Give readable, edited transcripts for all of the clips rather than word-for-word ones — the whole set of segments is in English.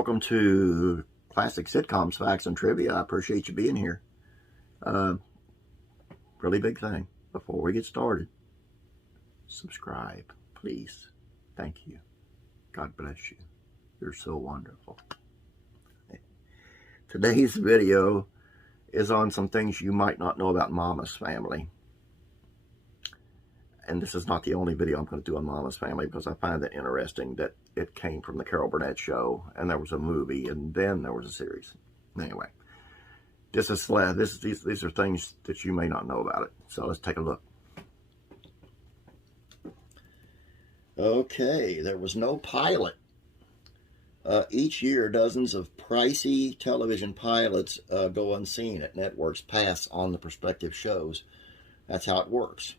welcome to Classic Sitcoms, Facts, and Trivia. I appreciate you being here. Really big thing. Before we get started, subscribe, please. Thank you. God bless you. You're so wonderful. Today's video is on some things you might not know about Mama's Family. And this is not the only video I'm going to do on Mama's Family, because I find that interesting that it came from the Carol Burnett show, and there was a movie, and then there was a series. Anyway, these are things that you may not know about it. So let's take a look. Okay, there was no pilot. Each year, dozens of pricey television pilots go unseen at networks pass on the prospective shows. That's how it works.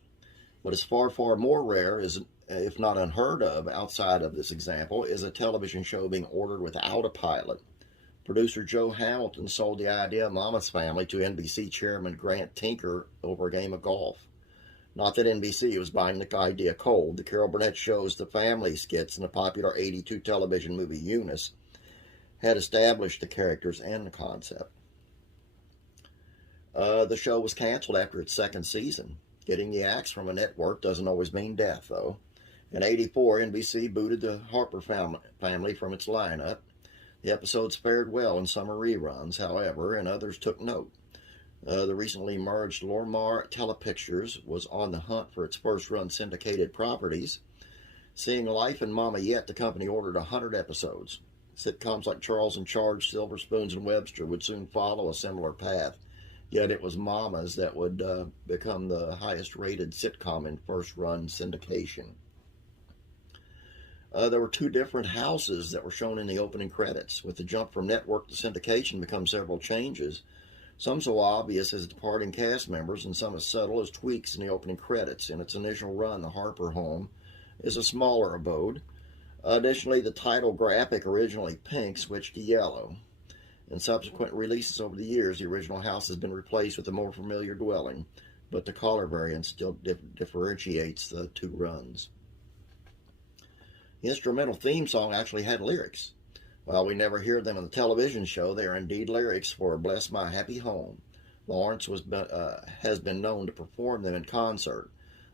What is far, far more rare, if not unheard of outside of this example, is a television show being ordered without a pilot. Producer Joe Hamilton sold the idea of Mama's Family to NBC chairman Grant Tinker over a game of golf. Not that NBC was buying the idea cold. The Carol Burnett show's The Family skits in the popular '82 television movie Eunice had established the characters and the concept. The show was canceled after its second season. Getting the axe from a network doesn't always mean death, though. In '84, NBC booted the Harper family from its lineup. The episodes fared well in summer reruns, however, and others took note. The recently merged Lorimar Telepictures was on the hunt for its first-run syndicated properties. Seeing life in Mama Yet, the company ordered 100 episodes. Sitcoms like Charles in Charge, Silver Spoons, and Webster would soon follow a similar path. Yet it was Mama's that would become the highest-rated sitcom in first-run syndication. There were two different houses that were shown in the opening credits. With the jump from network to syndication become several changes, some so obvious as departing cast members and some as subtle as tweaks in the opening credits. In its initial run, the Harper home is a smaller abode. Additionally, the title graphic, originally pink, switched to yellow. In subsequent releases over the years, the original house has been replaced with a more familiar dwelling, but the color variant still differentiates the two runs. The instrumental theme song actually had lyrics. While we never hear them in the television show, they are indeed lyrics for Bless My Happy Home. Lawrence has been known to perform them in concert.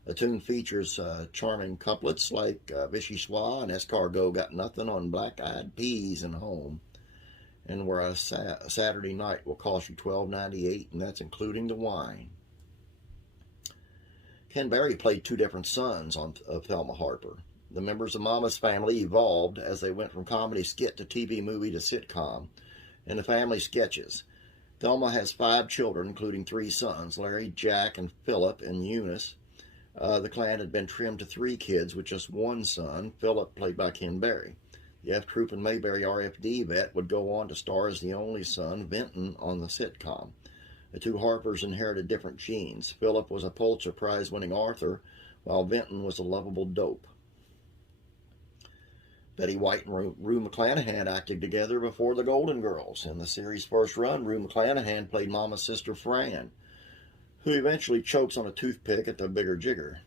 The tune features charming couplets like Vichy Schwa and Escargot Got Nothing on Black-Eyed Peas and Home. And where a Saturday night will cost you $12.98, and that's including the wine. Ken Berry played two different sons of Thelma Harper. The members of Mama's Family evolved as they went from comedy skit to TV movie to sitcom. In the family sketches, Thelma has 5 children, including 3 sons, Larry, Jack, and Philip, and Eunice. The clan had been trimmed to 3 kids with just 1 son, Philip, played by Ken Berry. The F Troop and Mayberry RFD vet would go on to star as the only son, Vinton, on the sitcom. The two Harpers inherited different genes. Philip was a Pulitzer Prize-winning author, while Vinton was a lovable dope. Betty White and Rue McClanahan acted together before the Golden Girls. In the series' first run, Rue McClanahan played Mama's sister Fran, who eventually chokes on a toothpick at the bigger jigger.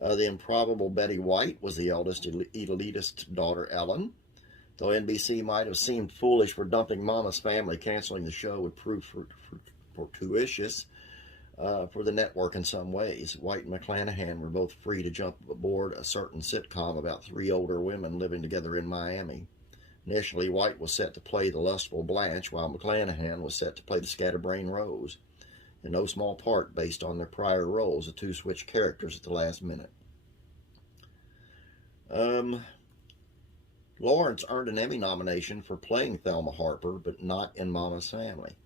The improbable Betty White was the eldest elitist daughter, Ellen. Though NBC might have seemed foolish for dumping Mama's Family, canceling the show would prove fortuitous for the network in some ways. White and McClanahan were both free to jump aboard a certain sitcom about 3 older women living together in Miami. Initially, White was set to play the lustful Blanche, while McClanahan was set to play the scatterbrain Rose. In no small part based on their prior roles, the two switched characters at the last minute. Lawrence earned an Emmy nomination for playing Thelma Harper, but not in Mama's Family.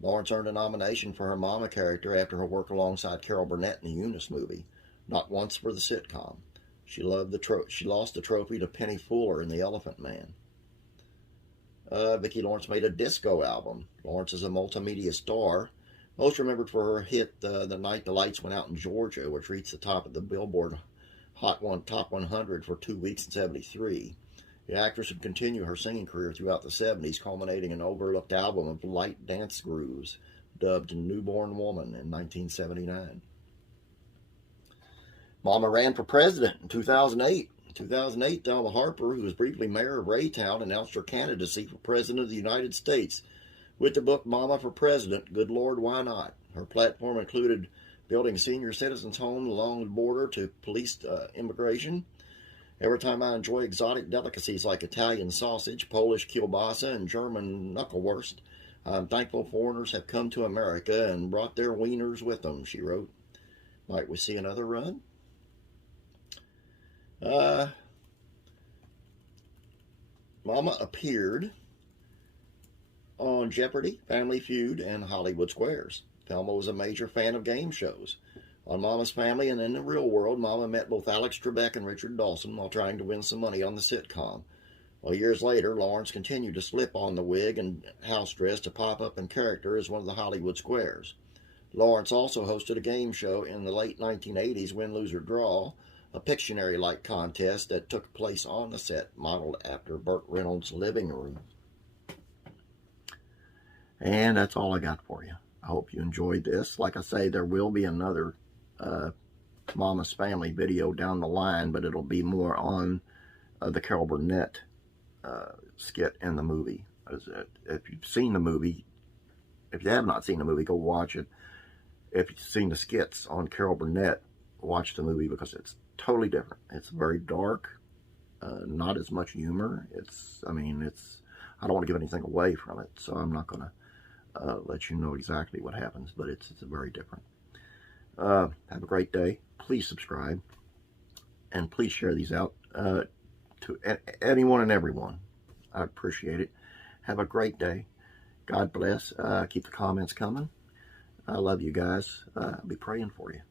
Lawrence earned a nomination for her Mama character after her work alongside Carol Burnett in the Eunice movie, not once for the sitcom. She lost the trophy to Penny Fuller in The Elephant Man. Vicki Lawrence made a disco album. Lawrence is a multimedia star, most remembered for her hit The Night the Lights Went Out in Georgia, which reached the top of the Billboard Top 100 for 2 weeks in '73. The actress would continue her singing career throughout the '70s, culminating in an overlooked album of light dance grooves, dubbed Newborn Woman in 1979. Mama ran for president in 2008. In 2008, Thelma Harper, who was briefly mayor of Raytown, announced her candidacy for President of the United States with the book Mama for President, Good Lord, Why Not? Her platform included building senior citizens' homes along the border to police immigration. Every time I enjoy exotic delicacies like Italian sausage, Polish kielbasa, and German knucklewurst, I'm thankful foreigners have come to America and brought their wieners with them, she wrote. Might we see another run? Mama appeared on Jeopardy, Family Feud, and Hollywood Squares. Thelma was a major fan of game shows. On Mama's Family and in the Real World, Mama met both Alex Trebek and Richard Dawson while trying to win some money on the sitcom. Well, years later, Lawrence continued to slip on the wig and house dress to pop up in character as one of the Hollywood Squares. Lawrence also hosted a game show in the late 1980s, Win, Lose, or Draw, a Pictionary-like contest that took place on the set, modeled after Burt Reynolds' living room. And that's all I got for you. I hope you enjoyed this. Like I say, there will be another Mama's Family video down the line, but it'll be more on the Carol Burnett skit in the movie. If you've seen the movie, if you have not seen the movie, go watch it. If you've seen the skits on Carol Burnett, watch the movie because it's totally different. It's very dark, not as much humor. I don't want to give anything away from it, so I'm not going to let you know exactly what happens, but it's very different. Have a great day. Please subscribe, and please share these out to anyone and everyone. I appreciate it. Have a great day. God bless. Keep the comments coming. I love you guys. I'll be praying for you.